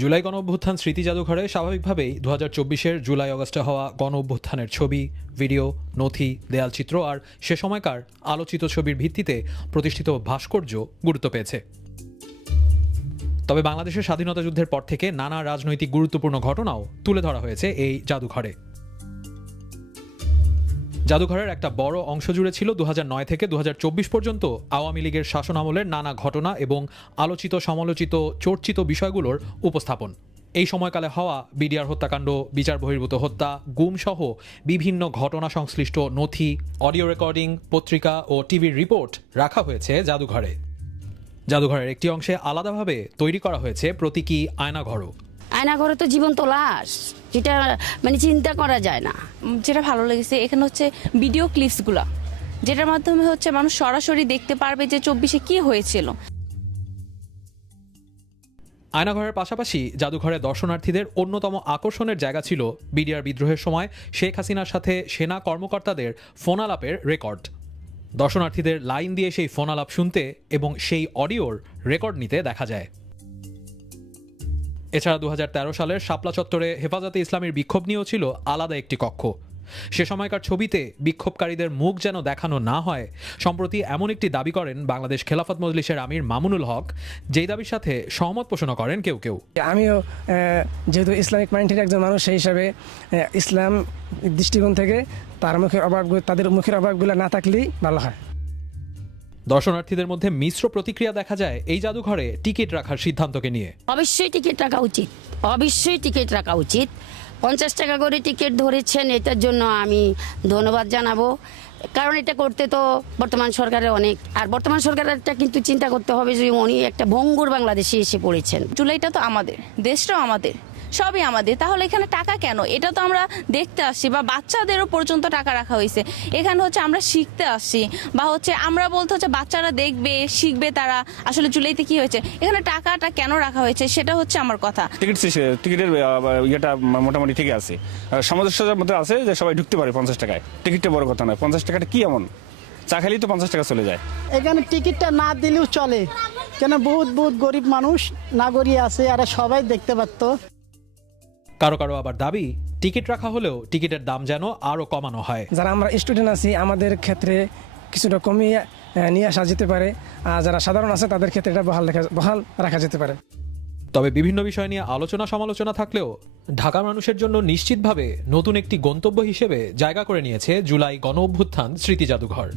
জুলাই গণ অভ্যুত্থান স্মৃতি জাদুঘরে স্বাভাবিকভাবেই 2024-এর জুলাই অগস্টে হওয়া গণ অভ্যুত্থানের ছবি, ভিডিও, নথি, দেয়ালচিত্র আর সে সময়কার আলোচিত ছবির ভিত্তিতে প্রতিষ্ঠিত ভাস্কর্য গুরুত্ব পেয়েছে। তবে বাংলাদেশের স্বাধীনতা যুদ্ধের পর থেকে নানা রাজনৈতিক গুরুত্বপূর্ণ ঘটনাও তুলে ধরা হয়েছে এই জাদুঘরে। জাদুঘরের একটা বড় অংশ জুড়ে ছিল 2009 থেকে 2024 পর্যন্ত আওয়ামী লীগের শাসনামলের নানা ঘটনা এবং আলোচিত সমালোচিত চর্চিত বিষয়গুলোর উপস্থাপন। এই সময়কালে হওয়া বিডিআর হত্যাকাণ্ড, বিচার বহির্ভূত হত্যা, গুম সহ বিভিন্ন ঘটনা সংশ্লিষ্ট নথি, অডিও রেকর্ডিং, পত্রিকা ও টিভির রিপোর্ট রাখা হয়েছে জাদুঘরে। জাদুঘরের একটি অংশে আলাদাভাবে তৈরি করা হয়েছে প্রতীকী আয়নাঘরও। আয়নাঘরে তো জীবন্ত লাশ, যেটা চিন্তা করা যায় না। যেটা ভালো লেগেছে এখানে হচ্ছে ভিডিও ক্লিপসগুলো, যেটার মাধ্যমে হচ্ছে মানুষ সরাসরি দেখতে পারবে যে 24-এ কি হয়েছিল। আয়নাঘরের পাশাপাশি জাদুঘরে দর্শনার্থীদের অন্যতম আকর্ষণের জায়গা ছিল বিডিআর বিদ্রোহের সময় শেখ হাসিনার সাথে সেনা কর্মকর্তাদের ফোন আলাপের রেকর্ড। দর্শনার্থীদের লাইন দিয়ে সেই ফোন আলাপ শুনতে এবং সেই অডিওর রেকর্ড নিতে দেখা যায়। এছাড়া 2013 সালের শাপলা চত্বরে হেফাজতে ইসলামের বিক্ষোভ নিয়েও ছিল আলাদা একটি কক্ষ। সে সময়কার ছবিতে বিক্ষোভকারীদের মুখ যেন দেখানো না হয়, সম্প্রতি এমন একটি দাবি করেন বাংলাদেশ খেলাফত মজলিসের আমির মামুনুল হক, যেই দাবির সাথে সহমত পোষণ করেন কেউ কেউ। আমিও যেহেতু ইসলামিক মাইন্ডের একজন মানুষ, সেই হিসাবে ইসলাম দৃষ্টিকোণ থেকে তাদের মুখের অভাবগুলো না থাকলেই ভালো হয়। দর্শনার্থীদের মধ্যে মিশ্র প্রতিক্রিয়া দেখা যায় এই জাদুঘরে টিকিট রাখার সিদ্ধান্তকে নিয়ে। অবশ্যই টিকিট রাখা উচিত, অবশ্যই টিকিট রাখা উচিত। 50 টাকা করে টিকিট ধরেছেন, এটার জন্য আমি ধন্যবাদ জানাবো। কারণ এটা করতে তো বর্তমান সরকারের বর্তমান সরকারের কিন্তু চিন্তা করতে হবে যে উনি একটা ভঙ্গুর বাংলাদেশে এসে পড়েছেন। জুলাইটা তো আমাদের, দেশটাও আমাদের, সবই আমাদের, তাহলে এখানে টাকা কেন? এটা তো আমরা দেখতে আসছি, বা বাচ্চাদেরও পর্যন্ত টাকা রাখা হয়েছে। এখানে হচ্ছে আমরা শিখতে আসছি, বা হচ্ছে আমরা বলতে হচ্ছে বাচ্চারা দেখবে, শিখবে তারা আসলে জুলাইতে কি হয়েছে। এখানে টাকাটা কেন রাখা হয়েছে সেটা হচ্ছে আমার কথা। টিকিটের ইয়েটা মোটামুটি ঠিক আছে, সামঞ্জস্যের মধ্যে আছে যে সবাই ঢুকতে পারে 50 টাকায়। টিকিটটা বড় কথা নয়, 50 টাকাটা কি এমন, চা খাইলেই তো 50 টাকা চলে যায়। এখানে টিকিটটা না দিলেও চলে, কেন বহুত গরিব মানুষ নাগরিক আছে, আর সবাই দেখতে পারতো। কারো কারো আবার দাবি, টিকিট রাখা হলেও টিকিটের দাম যেন আরো কমানো হয়। যারা আমরা স্টুডেন্ট আছি আমাদের ক্ষেত্রে কিছুটা কমিয়ে নিয়ে আসা যেতে পারে, আর যারা সাধারণ আছে তাদের ক্ষেত্রে এটা বহাল রাখা যেতে পারে। তবে বিভিন্ন বিষয় নিয়ে আলোচনা সমালোচনা থাকলেও ঢাকার মানুষের জন্য নিশ্চিতভাবে নতুন একটি গন্তব্য হিসেবে জায়গা করে নিয়েছে জুলাই গণ অভ্যুত্থান স্মৃতি জাদুঘর।